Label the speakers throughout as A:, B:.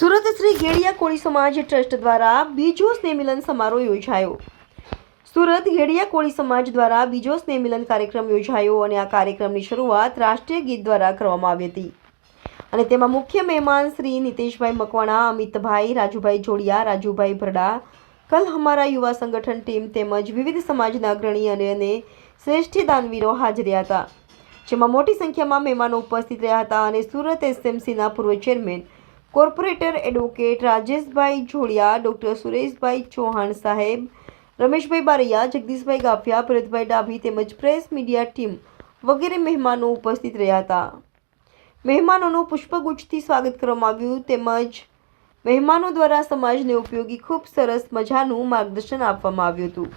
A: સુરત શ્રી ગેડિયા કોળી સમાજ ટ્રસ્ટ દ્વારા બીજો સ્નેહમિલન સમારોહ યોજાયો. સુરત ઘેડિયા કોળી સમાજ દ્વારા બીજો સ્નેહમિલન કાર્યક્રમ યોજાયો અને આ કાર્યક્રમની શરૂઆત રાષ્ટ્રીય ગીત દ્વારા કરવામાં આવી હતી. અને તેમાં મુખ્ય મહેમાન શ્રી નીતેશભાઈ મકવાણા, અમિતભાઈ, રાજુભાઈ જોડિયા, રાજુભાઈ ભરડા, કલ હમારા યુવા સંગઠન ટીમ તેમજ વિવિધ સમાજના અગ્રણી અને અને શ્રેષ્ઠ દાનવીરો હાજર હતા. જેમાં મોટી સંખ્યામાં મહેમાનો ઉપસ્થિત રહ્યા હતા અને સુરત એસએમસીના પૂર્વ chairman corporator advocate Rajeshbhai Jodiya, doctor Sureshbhai Chauhan સાહેબ, રમેશભાઈ બારૈયા, જગદીશભાઈ ગાફિયા, ભરતભાઈ ડાભી તેમજ પ્રેસ મીડિયા ટીમ વગેરે મહેમાનો ઉપસ્થિત રહ્યા હતા. મહેમાનોનું પુષ્પગુચ્છથી સ્વાગત કરવામાં આવ્યું તેમજ મહેમાનો દ્વારા સમાજને ઉપયોગી ખૂબ સરસ મજાનું માર્ગદર્શન આપવામાં આવ્યું હતું.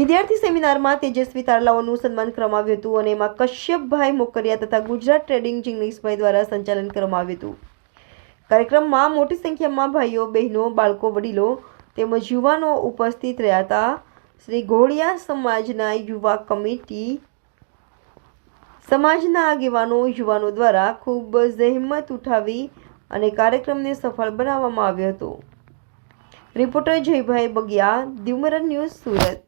A: વિદ્યાર્થી સેમિનારમાં તેજસ્વી તારલાઓનું સન્માન કરવામાં આવ્યું હતું અને એમાં કશ્યપભાઈ મોકરિયા તથા ગુજરાત ટ્રેડિંગ જિગ્નેશભાઈ દ્વારા સંચાલન કરવામાં આવ્યું હતું. કાર્યક્રમમાં મોટી સંખ્યામાં ભાઈઓ, બહેનો, બાળકો, વડીલો તેમજ યુવાનો ઉપસ્થિત રહ્યા હતા. શ્રી ઘોડિયા સમાજના યુવા કમિટી સમાજના આગેવાનો યુવાનો દ્વારા ખૂબ જહેમત ઉઠાવી અને કાર્યક્રમને સફળ બનાવવામાં આવ્યો હતો. રિપોર્ટર જયભાઈ બગિયા દ્યુમરન ન્યૂઝ સુરત.